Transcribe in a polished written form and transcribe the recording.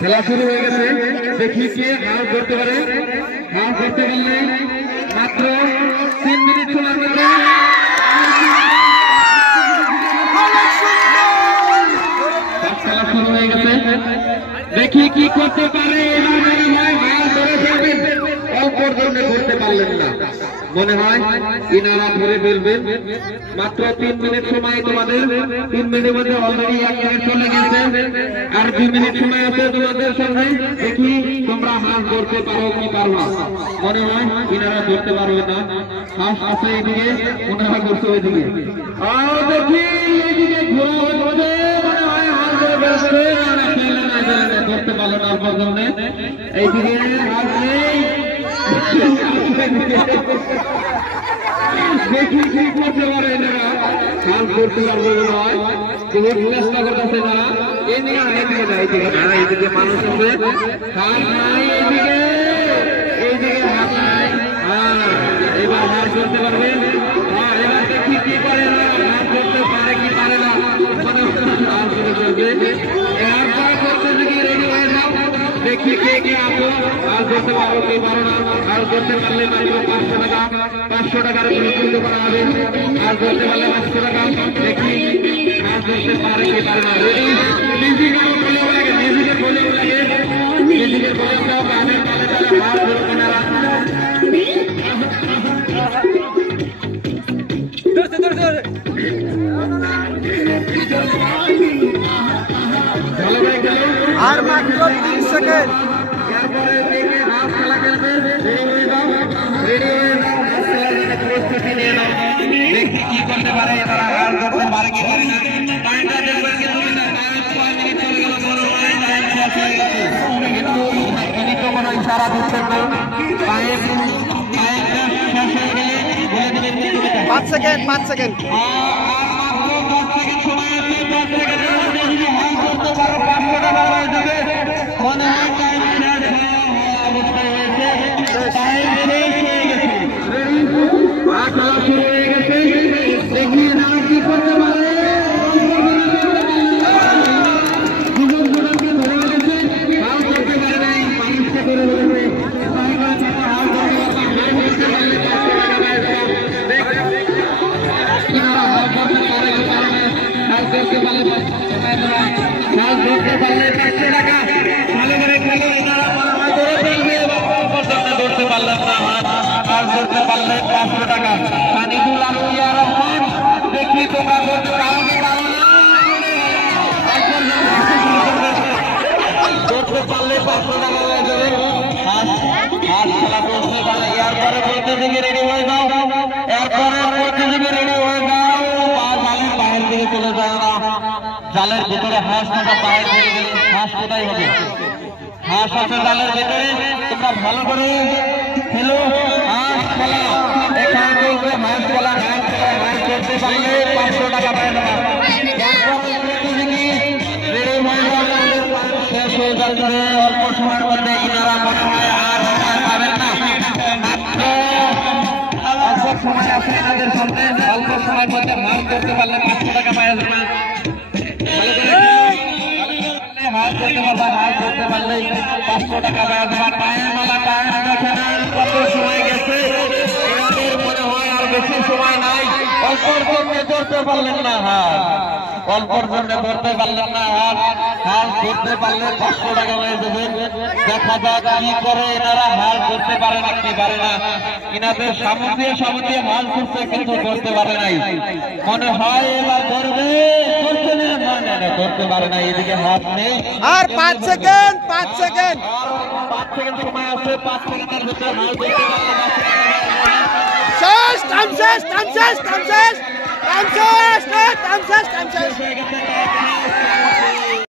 খেলা শুরু হয়ে গেছে, দেখি কে হাল করতে পারে। হাল করতে পারলে মাত্র 3 মিনিট সময় মধ্যে খেলা শুরু হয়ে গেছে। দেখি কি করতে পারে। অল্পর জন্য করতে পারলেন না, মনে হয় ইনারা ধরে ফেলবেন। মাত্র 3 মিনিট সময় তোমাদের। 3 মিনিটের মধ্যে অলরেডি 1 মিনিট চলে গেছে, আর 2 মিনিট সময় আছে তোমাদের সামনে। দেখি তোমরা হাল করতে পারো কি পারো না। মনে হয় ইনারা ধরতে পারবে না। হাঁস আছে এদিকে, ওনারা করছে ওইদিকে। আর দেখি এইদিকে ঘোরা হচ্ছে, মনে হয় হাল করে ফেলছে। ধরতে পারলো না অল্পর জন্য। এইদিকে হাল নেই। দেখি কি করতে পারে এনারা। হাল করতে পারবে মনে হয়, খুব চেষ্টা করতেছে এনারা। এইদিকে না, এইদিকে মানুষ আছে। হাল নাই এইদিকে, এইদিকে হাল নাই। এবার হাল করতে পারবে। এবার দেখি কি পারে না, হাল করতে পারে কি পারে না। হাল করে করবে। এরপরে করতে গিয়ে রেডি হয়ে যাও। দেখি কে কে আসো। হাল করতে পারো কি পারো না। হাল করতে পারলে মাত্র 500 টাকা। 500 টাকার পুরস্কৃত করা হবে। হাল করতে পারলে 500 টাকা। দেখি হাল করতে পারে কি পারে না। রেডি, মিউজিকের বলে লাগে, মিউজিকের বলে লাগে, মিউজিকের বলে দাও। গানের তালে তালে হাল ধরো কিনারা। আর মাত্র 30 সেকেন্ড। দেখি কি করতে পারে তারা। হাল করতে পারে কি পারে না। টাইমটা দেখবেন কিন্তু কিন্তু কোনো ইশারা দিচ্ছেন না। 5 সেকেন্ড, 5 সেকেন্ড। মনে হয় টাইম শেষ অবস্থায় হয়েছে। টাইম শেষ হয়ে গেছে, খেলা শুরু হয়ে গেছে। দেখি না কি করতে পারে। দেখি তোমরা করতে পারো কি পারো না। করতে পারলে 500 টাকা হয়ে যাবে। খেলা করতে পারলে এরপরে প্রতিযোগী রেডি হয়ে যাও। এরপরে প্রতিযোগী রেডি হয়ে যাও। জালের বাইরের দিকে চলে যাও না। জালের ভিতরে হাঁস না, বাইরে চলে গেলে হাঁস কোথায় হবে? হাঁস আছে জালের ভিতরে। তোমরা ভালো করে খেলো। হাঁস খেলা এখানে চলবে। হাঁস খেলা, হাঁস খেলা। হাঁস করতে পারলে 500 টাকা পায় না। এরপরে প্রতিযোগী রেডি হয়ে যাবে। শেষ হয়ে যাচ্ছে অল্প সময়ের মধ্যে। ইনারা মনে হয় আর সময় পাবেন না। মাত্র অল্প সময় আছে এনাদের সামনে। অল্প সময়ের মধ্যে হাল করতে পারলে 500 টাকা পাওয়া যাবে না। হাল করতে পারবে, হাল করতে পারলে 500 টাকা পাওয়া যাবে। টাইমওয়ালা টাইম দেখে নেন কত সময় গেছে। এনাদের মনে হয় আর বেশি সময় নাই। অল্পর জন্য করতে পারলেন না হাল, অল্পর জন্য করতে পারলেন না হাল। হাল করতে পারলে 500 টাকা হয়ে যাবে। দেখা যাক কি করে এনারা। হাল করতে পারে না কি পারে না। এনাদের সামনে হাল করতে কিন্তু করতে পারে নাই। মনে হয় এবার করবে, করতে করতে পারে না। এদিকে হাত নেই। আর 5 সেকেন্ড, 5 সেকেন্ড, 5 সেকেন্ড সময় আছে। 5 সেকেন্ডের ভিতরে হাল করতে পারলে শেষ। টাইম শেষ, টাইম শেষ, টাইম শেষ, টাইম শেষ, টাইম শেষ, টাইম শেষ।